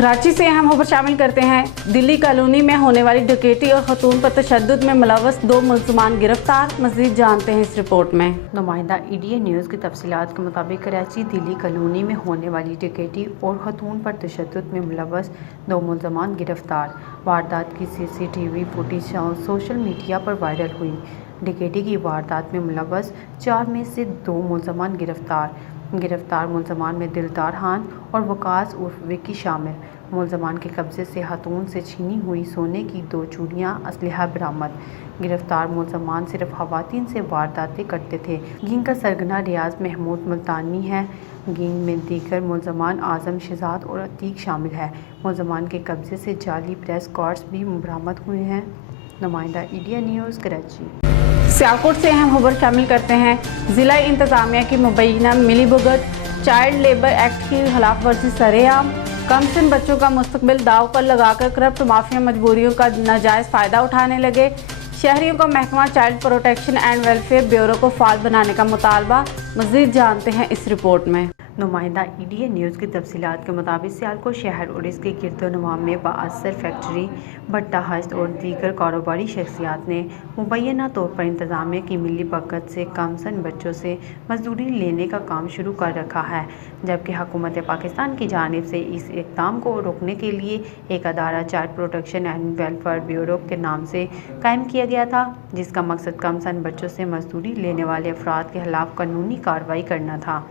कराची से अहम खबर शामिल करते हैं। दिल्ली कॉलोनी में होने वाली डकैती और खतून पर तशद्दुद में मुलव्वस 2 मुलज़मान गिरफ्तार। मज़ीद जानते हैं इस रिपोर्ट में। नुमाइंदा EDN न्यूज़ की तफसीलात के मुताबिक कराची दिल्ली कॉलोनी में होने वाली डकैती और खतून पर तशद्दुद में मुलव्वस 2 मुलज़मान गिरफ्तार। वारदात की CCTV फुटेज सोशल मीडिया पर वायरल हुई। डकैती की वारदात में मुलव्वस 4 में से 2 मुलज़मान गिरफ्तार मुलज़मान में दिलदार खान और वकास उर्फ विक्की शामिल। मुलज़मान के कब्जे से खतून से छीनी हुई सोने की 2 चूड़ियाँ, असलहा बरामद। गिरफ्तार मुलज़मान सिर्फ खवातीन से वारदातें करते थे। गैंग का सरगना रियाज महमूद मुल्तानी है। गैंग में दीगर मुलज़मान आज़म शहजाद और अतीक शामिल है। मुलज़मान के कब्जे से जाली प्रेस कार्ड्स भी बरामद हुए हैं। नुमाइंदा EDN न्यूज़ कराची। सियालकोट से अहम खबर शामिल करते हैं। ज़िला इंतज़ामिया की मुबैना मिलीभगत, चाइल्ड लेबर एक्ट की खिलाफ वर्जी सरेआम, कमसिन बच्चों का मुस्तकबिल दाव पर लगाकर करप्ट माफिया मजबूरियों का नाजायज़ फ़ायदा उठाने लगे। शहरियों को महकमा child protection and welfare bureau को फाल बनाने का मुतालबा। मज़ीद जानते हैं इस रिपोर्ट में। नुमाइंदा EDN न्यूज़ की तफसीलात के मुताबिक सियालकोट शहर और इसके गिरदोनवा में बाअसर फैक्ट्री, भट्टा हस्त और दीगर कारोबारी शख्सियात ने मुबैना तौर पर इंतज़ामिया की मिली भगत से कमसन बच्चों से मजदूरी लेने का काम शुरू कर रखा है, जबकि हुकूमत पाकिस्तान की जानिब से इस इक़दाम को रोकने के लिए एक अदारा child protection and welfare bureau के नाम से कायम किया गया था, जिसका मकसद कमसन बच्चों से मजदूरी लेने वाले अफराद के खिलाफ कानूनी कार्रवाई करना था।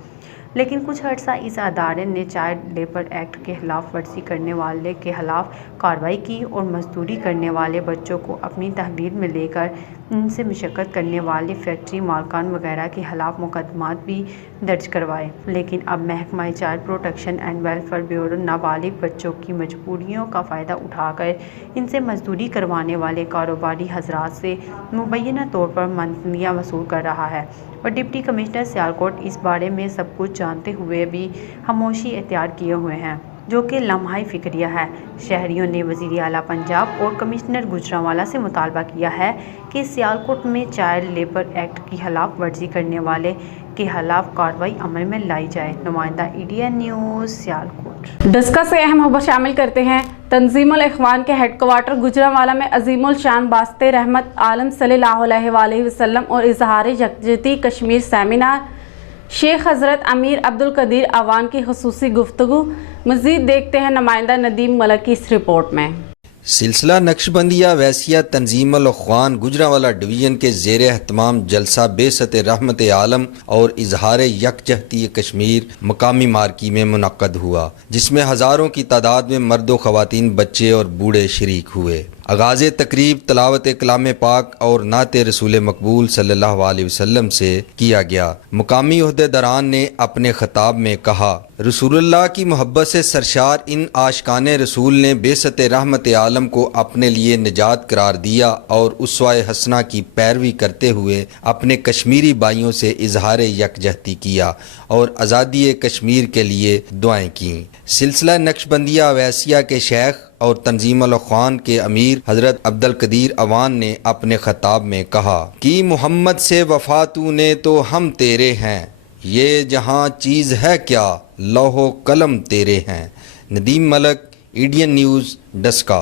लेकिन कुछ अर्सा इस अदारे ने चाइल्ड लेबर एक्ट के खिलाफ वर्जी करने वाले के खिलाफ कार्रवाई की और मजदूरी करने वाले बच्चों को अपनी तहवील में लेकर इनसे मशक्क़त करने वाले फैक्ट्री मालकान वगैरह के खिलाफ मुकदमात भी दर्ज करवाए। लेकिन अब महकमा child protection and welfare bureau नाबालिग बच्चों की मजबूरियों का फ़ायदा उठाकर इनसे मजदूरी करवाने वाले कारोबारी हजरात से मुबैना तौर पर मंथलियाँ वसूल कर रहा है और डिप्टी कमिश्नर सियालकोट इस बारे में सब कुछ जानते हुए भी खामोशी इख्तियार किए हुए हैं, जो कि लम्हा फिक्रिया है। शहरियों ने वज़ीर आला पंजाब और कमिश्नर गुजरांवाला से मुतालबा किया है कि सियालकोट में चाइल्ड लेबर एक्ट की खिलाफ वर्जी करने वाले के खिलाफ कार्रवाई अमल में लाई जाए। नुमाइंदा EDN न्यूज़ सियालकोट। डस्का से अहम खबर शामिल करते हैं। तंजीमुल इख्वान के हेडक्वार्टर गुजरांवाला में अजीमुल शान बास्ते रहमत आलम सल्लल्लाहु अलैहि वसल्लम और इजहार यकजहती कश्मीर सेमिनार, शेख हज़रत अमीर अब्दुल कदीर अवान की खुसूसी गुफ्तगू। मज़ीद देखते हैं नुमाइंदा नदीम मलक की इस रिपोर्ट में। सिलसिला नक्शबंदिया वैसिया तंजीमुल इख्वान गुजरांवाला डिवीज़न के ज़ेर एहतमाम जलसा बेसत रहमत आलम और इजहार यकजहती कश्मीर मकामी मार्की में मुनक्कद हुआ, जिसमें हज़ारों की तादाद में मर्द व ख़वातीन, बच्चे और बूढ़े शरीक हुए। आगाज़ तकरीब तलावत कलाम पाक और नात रसूल मकबूल सल्लल्लाहु अलैहि वसल्लम से किया गया। मुकामी ओहदेदारान ने अपने खिताब में कहा, रसूलुल्लाह की मोहब्बत से सरशार इन आशिकान रसूल ने बेसत रहमत आलम को अपने लिए निजात करार दिया और उसवाए हसना की पैरवी करते हुए अपने कश्मीरी भाइयों से इजहार यकजहती किया और आज़ादी कश्मीर के लिए दुआएं की। सिलसिला नक्शबंदिया वैसिया के शेख और तंजीमुल इख्वान के अमीर हज़रत अब्दुल कदीर अवान ने अपने खिताब में कहा कि मोहम्मद से वफा तूने तो हम तेरे हैं, ये जहाँ चीज़ है क्या लौहो कलम तेरे हैं। Nadeem Malik EDN news Daska.